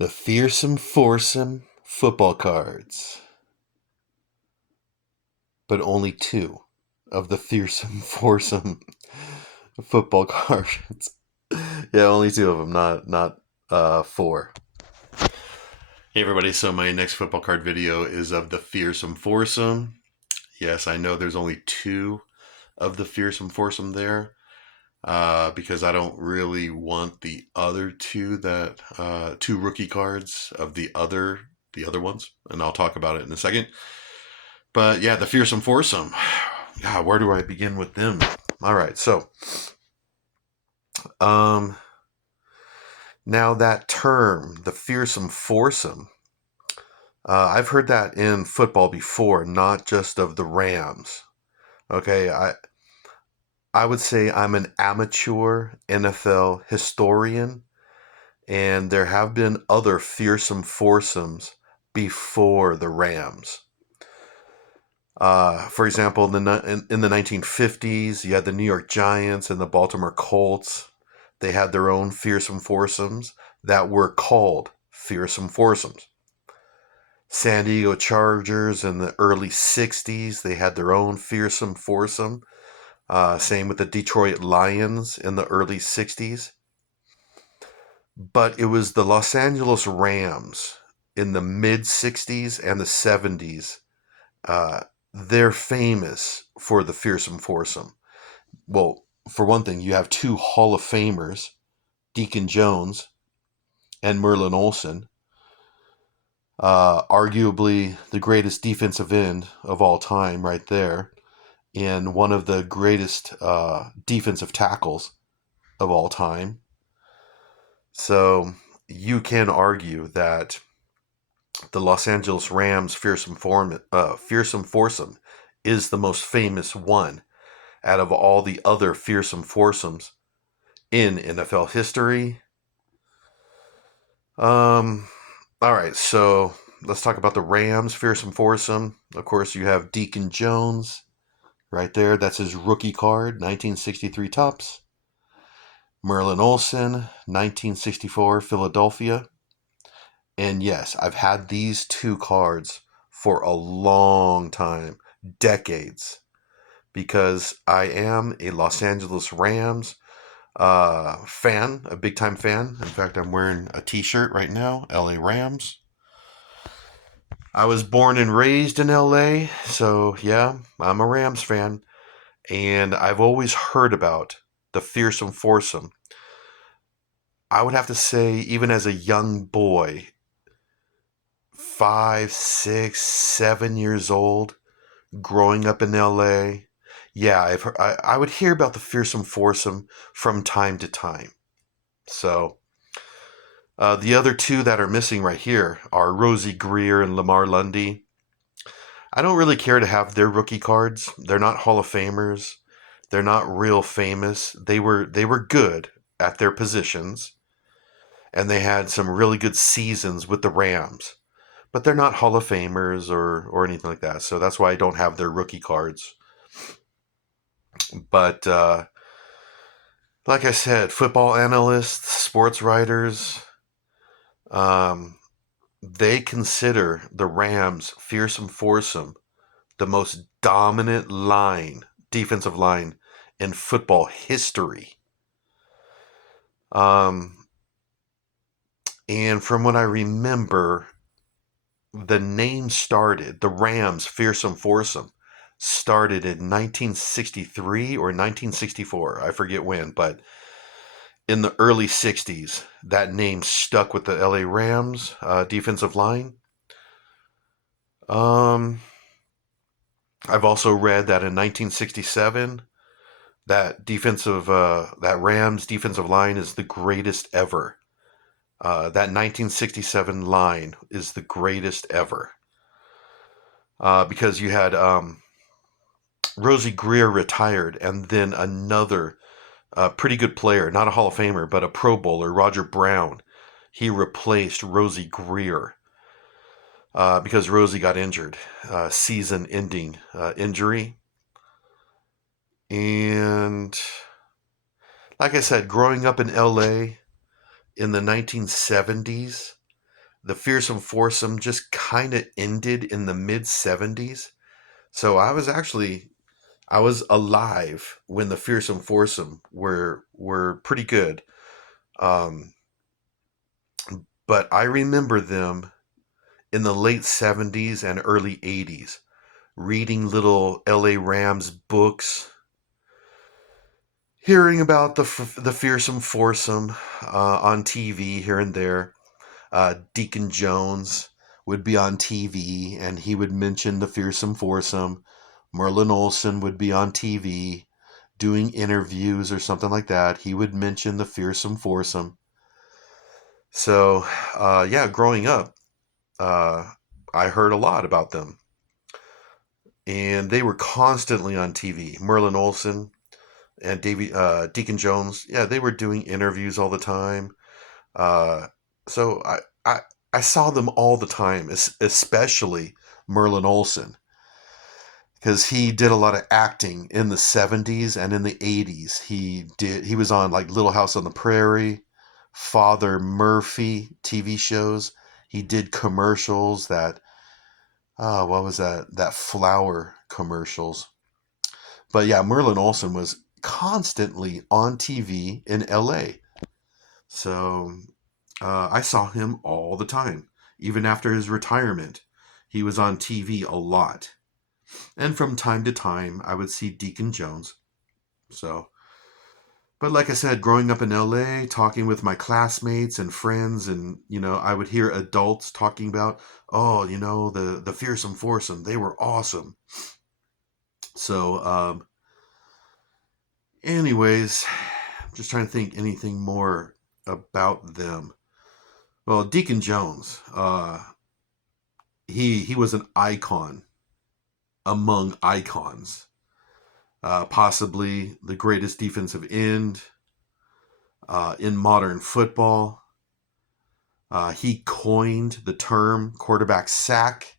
The Fearsome Foursome football cards, but only two of the Fearsome Foursome football cards. Yeah, only two of them, not four. Hey everybody, so my next football card video is of the Fearsome Foursome. Yes, I know there's only two of the Fearsome Foursome there. Because I don't really want the other two rookie cards of the other ones, and I'll talk about it in a second. But yeah, the Fearsome Foursome. God, where do I begin with them? All right, so um, now that term, the Fearsome Foursome, I've heard that in football before, not just of the Rams. Okay, I would say I'm an amateur NFL historian, and there have been other fearsome foursomes before the Rams. For example, in the 1950s, you had the New York Giants and the Baltimore Colts. They had their own fearsome foursomes that were called fearsome foursomes. San Diego Chargers in the early 60s, they had their own fearsome foursome. Same with the Detroit Lions in the early 60s. But it was the Los Angeles Rams in the mid 60s and the 70s. Uh, they're famous for the fearsome foursome. Well, for one thing, you have two Hall of Famers, Deacon Jones and Merlin Olsen, arguably the greatest defensive end of all time, right there, and one of the greatest defensive tackles of all time. So you can argue that the Los Angeles Rams fearsome foursome is the most famous one out of all the other fearsome foursomes in NFL history. All right, so let's talk about the Rams fearsome foursome. Of course, you have Deacon Jones right there. That's his rookie card, 1963 Topps. Merlin Olsen, 1964 Philadelphia. And yes, I've had these two cards for a long time, decades, because I am a Los Angeles Rams fan, a big time fan. In fact, I'm wearing a t-shirt right now, LA Rams. I was born and raised in LA, so yeah, I'm a Rams fan. And I've always heard about the fearsome foursome. I would have to say, even as a young boy, 5, 6, 7 years old, growing up in LA, yeah, I would hear about the fearsome foursome from time to time. So the other two that are missing right here are Rosie Greer and Lamar Lundy. I don't really care to have their rookie cards. They're not Hall of Famers. They're not real famous. They were good at their positions, and they had some really good seasons with the Rams. But they're not Hall of Famers or anything like that. So that's why I don't have their rookie cards. But like I said, football analysts, sports writers, um, they consider the Rams' fearsome foursome the most dominant defensive line in football history. Um, and from what I remember, the Rams' fearsome foursome started in 1963 or 1964. I forget when, but in the early 60s, that name stuck with the LA Rams defensive line. Um, I've also read that in 1967, that Rams defensive line is the greatest ever. That 1967 line is the greatest ever because you had Rosie Greer retired, and then another pretty good player, not a Hall of Famer, but a Pro Bowler, Roger Brown. He replaced Rosie Greer because Rosie got injured, season-ending injury. And like I said, growing up in LA in the 1970s, the Fearsome Foursome just kind of ended in the mid 70s. So I was alive when the Fearsome Foursome were pretty good. Um, but I remember them in the late 70s and early 80s, reading little LA Rams books, hearing about the Fearsome Foursome on TV here and there. Deacon Jones would be on TV and he would mention the Fearsome Foursome. Merlin Olsen would be on TV doing interviews or something like that. He would mention the Fearsome Foursome. So, yeah, growing up, uh, I heard a lot about them. And they were constantly on TV. Merlin Olsen and Deacon Jones, yeah, they were doing interviews all the time. Uh, so I saw them all the time, especially Merlin Olsen, because he did a lot of acting in the 70s and in the 80s. He was on like Little House on the Prairie, Father Murphy TV shows. He did commercials that what was that flour commercials. But yeah, Merlin Olsen was constantly on TV in LA. So I saw him all the time, even after his retirement. He was on TV a lot. And from time to time, I would see Deacon Jones. So, but like I said, growing up in LA, talking with my classmates and friends, and I would hear adults talking about, oh, the Fearsome Foursome, they were awesome. So, anyways, I'm just trying to think anything more about them. Well, Deacon Jones, he was an icon among icons. Possibly the greatest defensive end in modern football. He coined the term quarterback sack,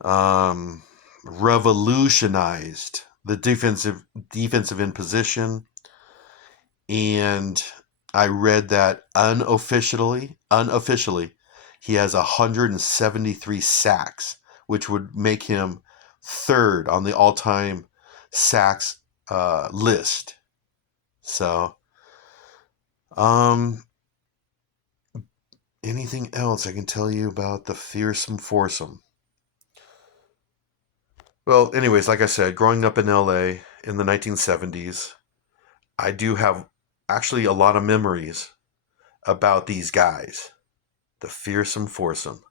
um, revolutionized the defensive end position, and I read that unofficially, he has 173 sacks, which would make him third on the all-time sacks list. So, um, anything else I can tell you about the Fearsome Foursome? Well, anyways, like I said, growing up in LA in the 1970s, I do have actually a lot of memories about these guys, the Fearsome Foursome.